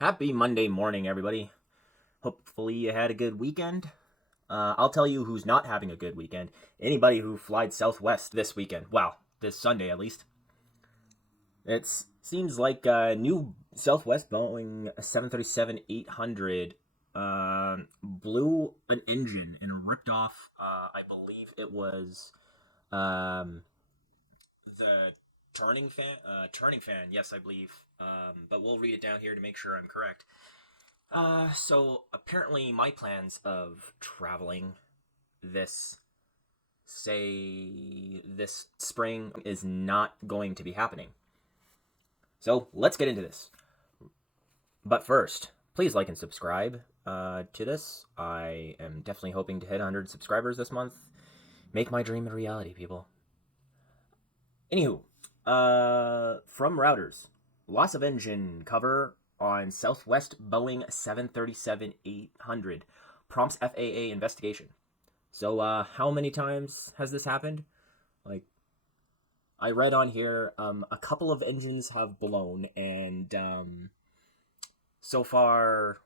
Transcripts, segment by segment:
Happy Monday morning, everybody. Hopefully, you had a good weekend. I'll tell you who's not having a good weekend. Anybody who flied Southwest this weekend. Well, this Sunday at least. It seems like a new Southwest Boeing 737-800 blew an engine and ripped off, I believe it was um, the turning fan, yes, I believe. But we'll read it down here to make sure I'm correct. So apparently my plans of traveling this, this spring is not going to be happening. So let's get into this. But first, please like and subscribe to this. I am definitely hoping to hit 100 subscribers this month. Make my dream a reality, people. Anywho, from routers, loss of engine cover on Southwest Boeing 737-800 prompts FAA investigation. So, how many times has this happened? Like, I read on here, a couple of engines have blown, and so far,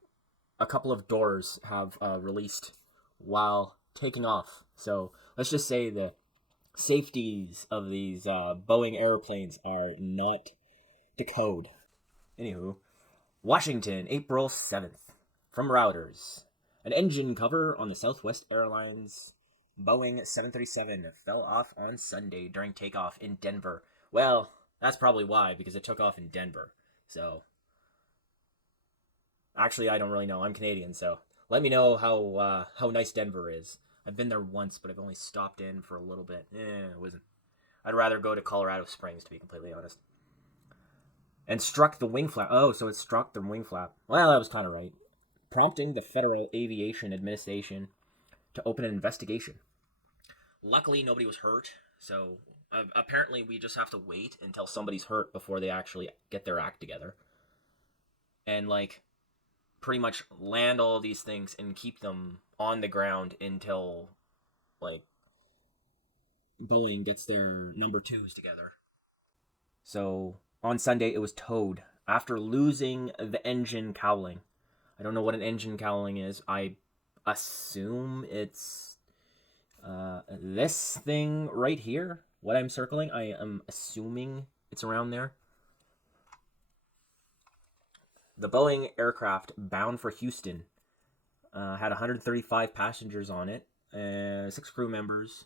a couple of doors have released while taking off. So, let's just say the safeties of these Boeing airplanes are not to code. Anywho, Washington, April 7th. From routers. An engine cover on the Southwest Airlines Boeing 737 fell off on Sunday during takeoff in Denver. Well, that's probably why, because it took off in Denver. So, actually, I don't really know. I'm Canadian, so let me know how nice Denver is. I've been there once, but I've only stopped in for a little bit. It wasn't. I'd rather go to Colorado Springs, to be completely honest. And struck the wing flap. Oh, so it struck the wing flap. Well, that was kind of right. Prompting the Federal Aviation Administration to open an investigation. Luckily, nobody was hurt, so apparently we just have to wait until somebody's hurt before they actually get their act together. And, like, pretty much land all these things and keep them on the ground until, like, Boeing gets their number twos together. So, on Sunday, it was towed after losing the engine cowling. I don't know what an engine cowling is. I assume it's this thing right here. What I'm circling, I am assuming it's around there. The Boeing aircraft bound for Houston had 135 passengers on it, 6 crew members,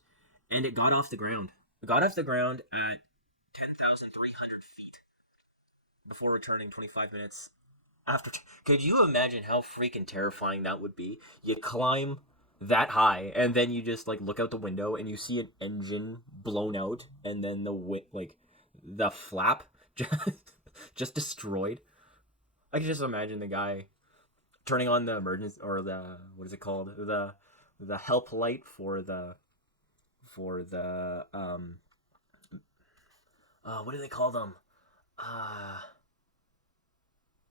and it got off the ground. It got off the ground at 10,300 feet before returning 25 minutes after. Could you imagine how freaking terrifying that would be? You climb that high, and then you just like look out the window and you see an engine blown out, and then the flap just destroyed. I can just imagine the guy turning on the emergency, or the, what is it called, the help light for the what do they call them, uh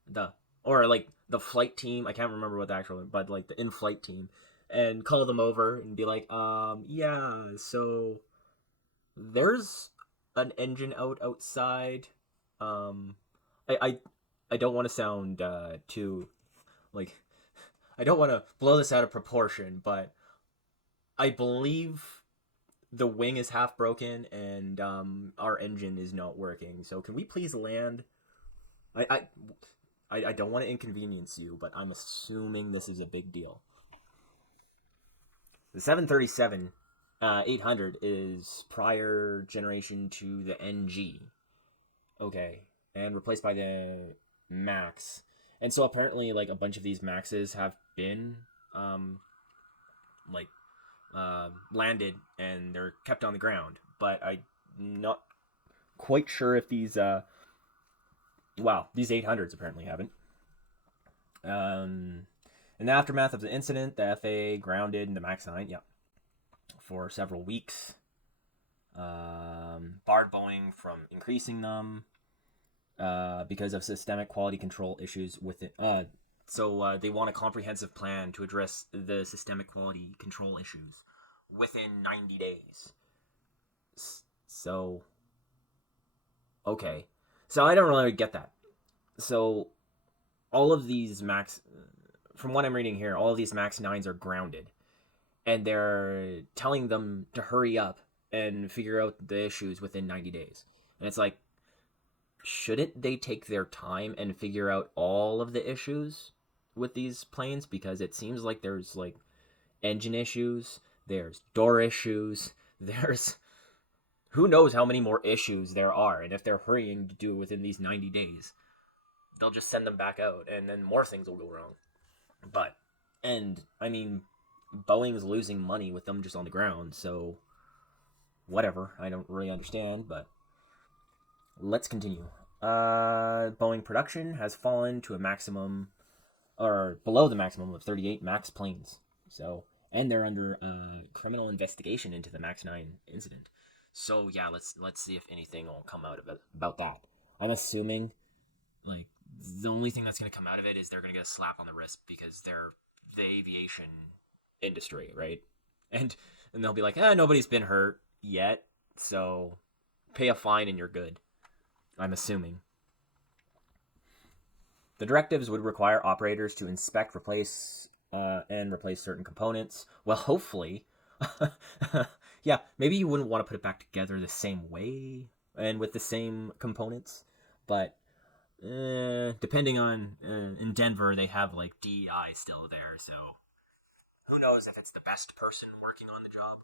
the or like the flight team. I can't remember what the actual, but like the in-flight team, and call them over and be like, yeah, so there's an engine outside. Um, I I, I don't want to sound too, like, I don't want to blow this out of proportion, but I believe the wing is half broken and our engine is not working. So can we please land? I I don't want to inconvenience you, but I'm assuming this is a big deal. The 737 800 is prior generation to the NG. Okay. And replaced by the Max. And so apparently, like, a bunch of these Maxes have been, like, landed and they're kept on the ground. But I'm not quite sure if these, these 800s apparently haven't. In the aftermath of the incident, the FAA grounded the MAX 9, for several weeks. Barred Boeing from increasing them because of systemic quality control issues with it. So they want a comprehensive plan to address the systemic quality control issues within 90 days. So, okay. So I don't really get that. So all of these Max, from what I'm reading here, all of these Max 9s are grounded. And they're telling them to hurry up and figure out the issues within 90 days. And it's like, shouldn't they take their time and figure out all of the issues with these planes? Because it seems like there's like engine issues, there's door issues, there's who knows how many more issues there are. And if they're hurrying to do it within these 90 days, they'll just send them back out and then more things will go wrong. But, and I mean, Boeing's losing money with them just on the ground, so whatever. I don't really understand, but let's continue. Boeing production has fallen to a maximum, or below the maximum of 38 MAX planes. So, and they're under criminal investigation into the MAX 9 incident. So yeah, let's see if anything will come out of it about that. I'm assuming, like, the only thing that's going to come out of it is they're going to get a slap on the wrist because they're the aviation industry, right? And they'll be like, nobody's been hurt yet, so pay a fine and you're good. I'm assuming. The directives would require operators to inspect, replace certain components. Well, hopefully, yeah, maybe you wouldn't want to put it back together the same way and with the same components, but depending on, in Denver, they have like DEI still there, so who knows if it's the best person working on the job.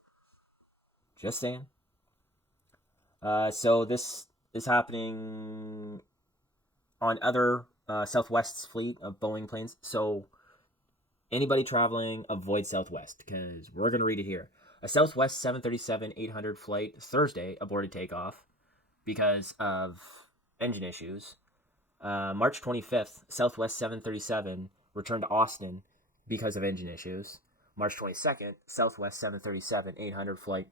Just saying. So this is happening on other Southwest's fleet of Boeing planes. So anybody traveling, avoid Southwest, because we're going to read it here. A Southwest 737-800 flight Thursday aborted takeoff because of engine issues. March 25th, Southwest 737 returned to Austin because of engine issues. March 22nd, Southwest 737-800 flight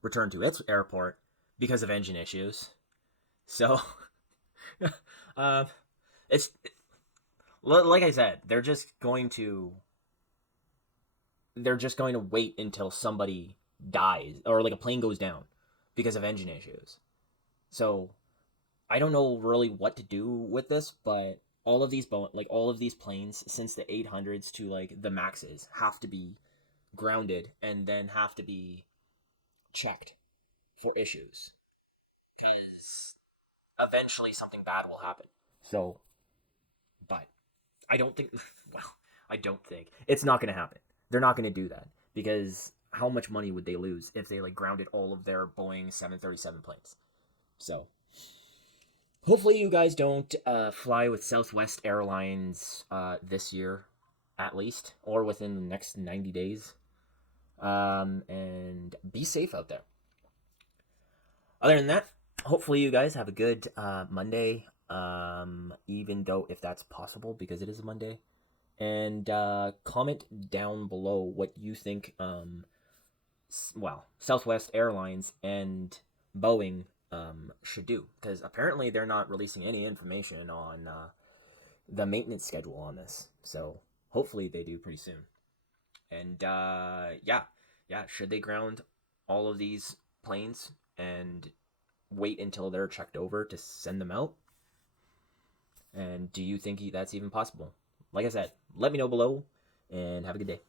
returned to its airport because of engine issues. So, it's like I said, they're just going to wait until somebody dies or like a plane goes down because of engine issues. So, I don't know really what to do with this, but all of these planes, since the 800s to like the Maxes, have to be grounded and then have to be checked for issues, because eventually something bad will happen. So, but I don't think it's not going to happen. They're not going to do that, because how much money would they lose if they like grounded all of their Boeing 737 planes? So hopefully you guys don't fly with Southwest Airlines this year, at least, or within the next 90 days. And be safe out there. Other than that, hopefully you guys have a good Monday, even though if that's possible, because it is a Monday. And comment down below what you think, Southwest Airlines and Boeing should do, because apparently they're not releasing any information on the maintenance schedule on this. So hopefully they do pretty soon. And yeah, should they ground all of these planes and wait until they're checked over to send them out? And do you think that's even possible? Like I said, let me know below, and have a good day.